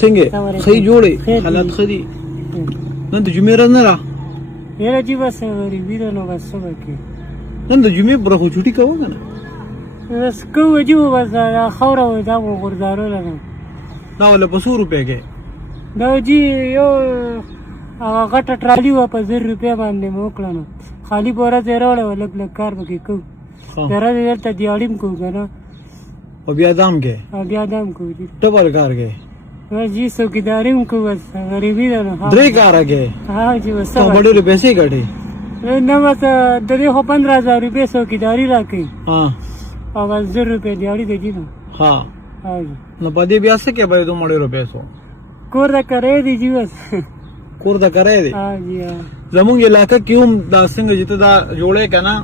څنګه خې جوړې حالات خدي نن د جمعې ورځ نه را یاره جی بس غریبي ده نو بس څه به کوې نن د جمعې پر خو چوټي کوه که نه بس کوو جي بس دا خاوره وه دا به غورځارله نه دا ولا په 100 روپۍ کې دا جي یو هغه غټه ټرالي وه په 1000 روپۍ باندې مې وکړه نو خالي په ورځ یې راوړه وه لږ لږ کار پکې کوو د ورځې دلته دیاړي هم کوو که نه او بیا دام کې او بیا دا هم کوو جي ډبل کار کې بس جي څوکیداري هم کوو بس غریبي ده نو 3 کاره کې ها جي بس ته به ډېرې پیسې ګټې نه بس د دې خو 15000 روپۍ څوکیداري راکوي ها او بس 1000 روپۍ دیاړي ده جي نو ها ها جي نو په دې بیا څه کې به دومره ډېرو پیسو کور د کرې دی جي بس کور د کرای دی ها جي ها زمونږ علاقه کې هم دا څنګه چې ته دا جوړې که نه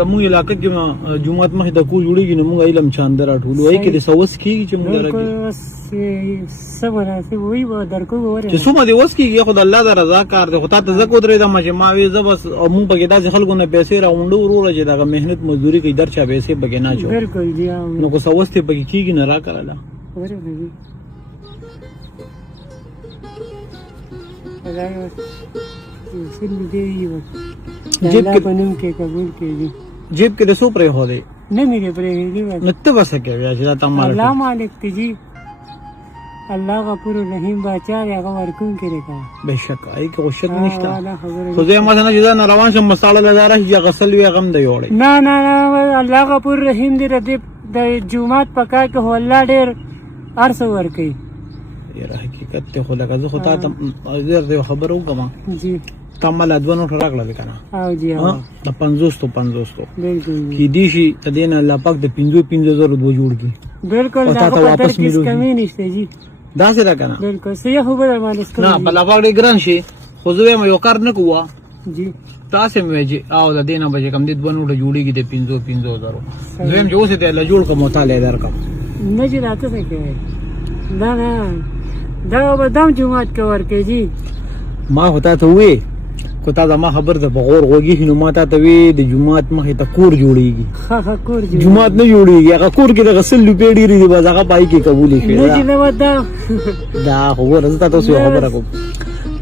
زمونږ علاقه کې جومات مخې ته کور جوړېږي نو مونږ علم چاندر راټولو هغې کې د سوس کېږي چې مونږ بالکل بس څه مناسب وي به درکو به چې څومره دې وس کېږي خو د الله د رضا کار دی خو تا ته ځکه ودرېدم چې ما وې زه بس مونږ پکې داسې خلکو نه پیسې راغونډو وروره چې دغه محنت مزدوري کوي در چا پیسې پکې نه اچوو بالکل جی ها نو که سوس دې پکې کېږي نه راکړله ورغلې خدای اوس سن دې یو جیب کې په نوم کې قبول کړي جیب کې د څو پرېښودې نه مې پرېږدي بس نو ته به څه کوې چې دا تا مال الله مالک دی جی الله غفور رحیم باچا دی هغه ورکوونکی دی که بېشکه هغې کې خو شک نشته دا خبره خو زه یم مثلا چې دا نه روان شم مساله له دا راشي چې غسل وي هغه هم د یوړی نه نه نه الله غفور رحیم دی د جومات په کار کې خو الله ډېر هر څه ورکوي یاره حقیقت دی خو لکه زه خو تا ته زر یو خبره وکړم جی تا ماله 2 نوټه راکړل که نه او جی ها د 500 بالکل کیدای شي د دې نه الله پاک د 50,000 دوه جوړ کړي بالکل او دا تا ته په واپس در کې ملوږي. کمی نشته جی داسې ده که نه بالکل صحیح خبره باندې نه په الله پاک ډېر ګران شي خو زه وایم یو کار نه کوه جی تاسې مې وایي چې او د دې نه به چې کوم دې 2 نوټه جوړېږي د 50,000 زه یم چې اوس یې ته الله جوړ کړم او تا له یې درکړم نه جی راته څه کوي دا نه دا به دام جومات کې ورکوي جی ما خو تا ته ووې خو تا زما خبر ته په غور غوږېږي نو ما تا ته وې د جومات مخې ته کور جوړېږي ښه ښه کور جی جومات نه جوړېږي هغه کور کې دغه 100 روپۍ ډېرې دي بس هغه پای کې قبولې نه جی شوې نه دا دا خو ګوره زه تا ته اوس یو خبره کوم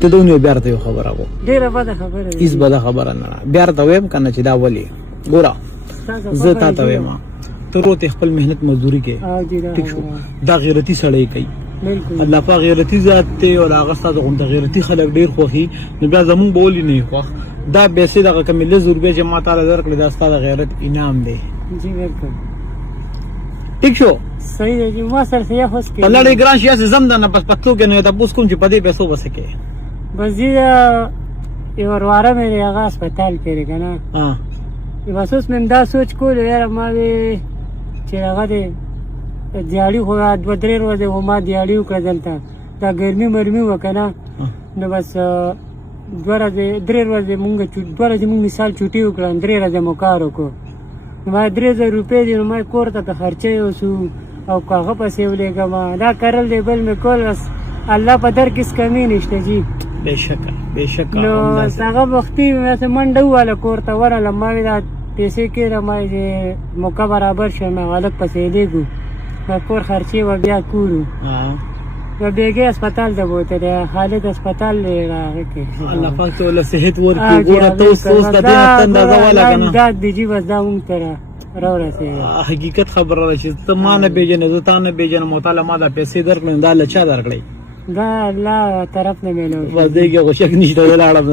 ته ته ونیو بیا ورته یو خبره کوم ډېره بده خبره ده هېڅ بده خبره نه ده بیا ورته ویم که نه چې دا ولې ګوره زه تا ته وایم ته روتې خپل محنت مزدوري کې او جی دا ټیک شو دا غیرتي سړی کوي بالکل الله پاک غیرتي ذات دی او هغه ستاسو غونډه غیرتي خلک ډېر خوښي نو بیا زمونږ به ولې نه خوښ دا پیسې دغه کمې 100 روپۍ چې ما تاله درکړې دا ستا د غیرت انعام دی جی بالکل ټیک شو صحیح دی جی ما سره صحیح خوش په لړې ګران شي هسې زم ده نه بس پتو کې نو تپوس کوم چې په دې پیسو به څه کوې بس جی یو ورواره مې دی هغه هسپتال کې دی که نه بس اوس مې دا سوچ کولو یاره ما وې چې هغه دی دیاړي خو 2-3 ورځې خو ما دیاړي وکړه دلته دا ګرمي مرمي وه که نه نو بس 2 ورځې 3 ورځې مونږ 2 ورځې مونږ مثال چوټي وکړه 3 ورځې مو کار وکړو نو ما 3000 روپۍ دي نو ما کور ته په خرچه یوسو او که هغه پسې ولېږم دا کرل دی بل مې کول بس الله په در کې هېڅ کمی نشته جي بېشکه بېشکه نو هغه وختي مې منډه وواله کور ته ورغلم ما وې دا پیسې کېږه ما چې موقع برابر شوه مې هلک پسې لېږو کور خرچې و بیا کورو و بیګې اسپتال ته بوتلی خالد اسپتال دی هغه کې الله پاک ته له صحت ورکړي ګوره ته اوس د دې نه ته اندازه واله که نه امداد دی جي بس دا مونږ ته راورسېږه حقیقت خبره ده چې ته ما نه پېژنې زه تا نه پېژنم او تاله ما دا پیسې درکړې دا له چا درکړی دا الله طرف نه میلو بس دې کې خو شک نشته زه لاړم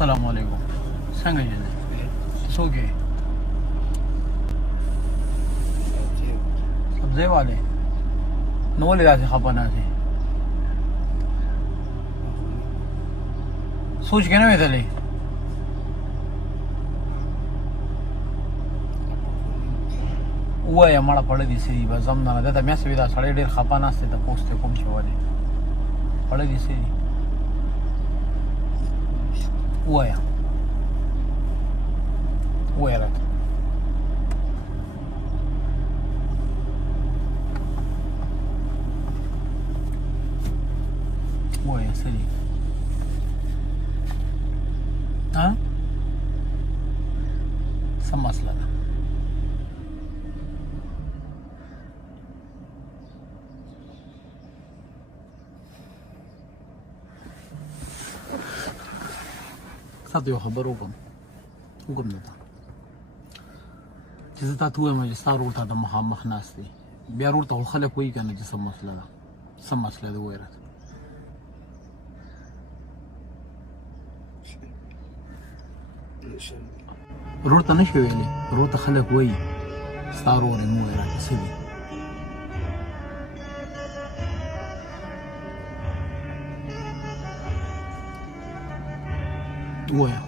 السلام علیکم څنګه یې څوک یې سبزی والے نو ولې داسې خفه ناست یې سوچ کې نه وې تللی ووایه مړه پړه دې څه دي بس ځم نه دلته میاشتې وې دا سړی ډېر خفه ناست دی تپوس ته کوم چې ولې پړه دې څه دي ووایه ووایه راته وایه سړي ها څه مسله ده تا ته یو خبر وکړم نه ته چې زه تا ته ووایم چې ستا ورور ته د مخامخ ناست دی بیا ورور ته خو خلک وایي که نه چې څه مسله ده څه مسله ده ووایه راته ورور ته نه شي ویلی ورور ته خلک وایي ستا ورور یې مه وایه راته څه دي ووایه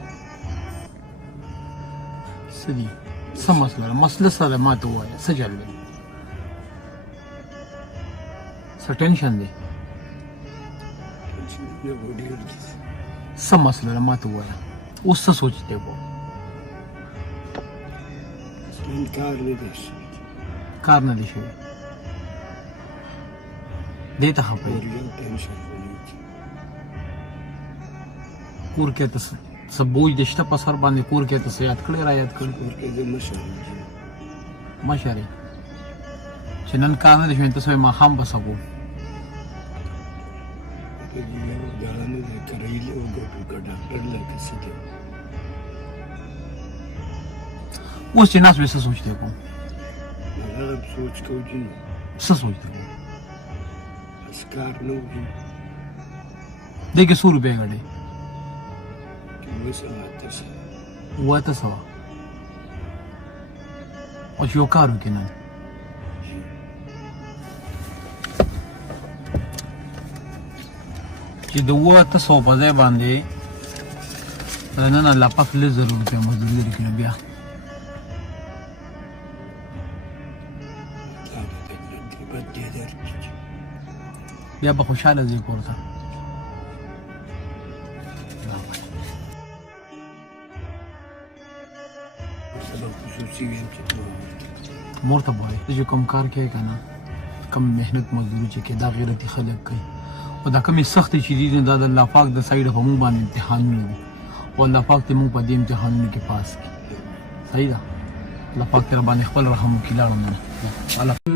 څه دي څه مسله ده مسله څه ده ما ته ووایه څه جل دی څه ټینشن دی څه مسله ده ما ته ووایه اوس څه سوچتے ہو کار نه دی شوی دې ته خفه یې کور کې ته څه بوج د شته په سر باندې کور کې ته څه یاد کړی را یاد کړی مشر یې چې نن کار نه دی شوی ته څه وایې ماښام به څه کوو اوس چې ناست وې څه سوچ دی کوم څه سوچ دی کوم دې کې څو روپۍ ګټې اووه اته سوه او چې یو کار وکړې نن چې د اووه اته سوه په ځای باندې نن الله پاک لږ زر روپۍ مزدوري لري که نه بیا بیا به خوشحاله ځې کور ته مور ته وایي ته چې کوم کار کوې که نه کم محنت مزدوري چې کوې دا غیرتي خلک کوي او دا کمې سختې چې دي دا د الله پاک د سایډه په موږ باندې امتحانونه دي او الله پاک دې موږ په دې امتحانونو کې پاس کړي صحیح ده الله پاک دې راباندې خپل رحم وکړي لاړو نه